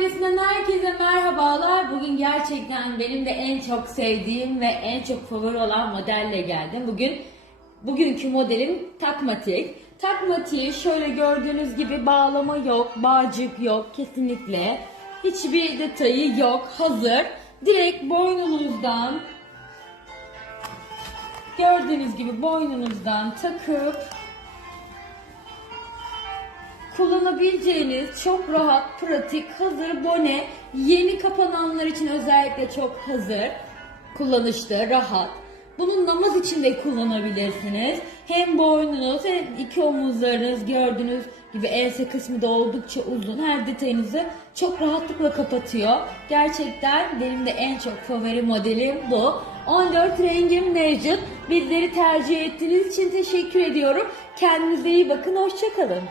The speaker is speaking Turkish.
ailesinden herkese merhabalar. Bugün gerçekten benim de en çok sevdiğim ve en çok favori olan modelle geldim. Bugün bugünkü modelim takmatik. Takmatiği şöyle gördüğünüz gibi bağlama yok, bağcık yok kesinlikle. Hiçbir detayı yok, hazır. Direkt boynunuzdan gördüğünüz gibi boynunuzdan takıp kullanabileceğiniz çok rahat, pratik, hazır bone. Yeni kapananlar için özellikle çok hazır, kullanışlı, rahat. Bunu namaz için de kullanabilirsiniz. Hem boynunuz hem iki omuzlarınız gördüğünüz gibi ense kısmı da oldukça uzun. Her detayınızı çok rahatlıkla kapatıyor. Gerçekten benim de en çok favori modelim bu. 14 rengim mevcut. Bizleri tercih ettiğiniz için teşekkür ediyorum. Kendinize iyi bakın. Hoşçakalın.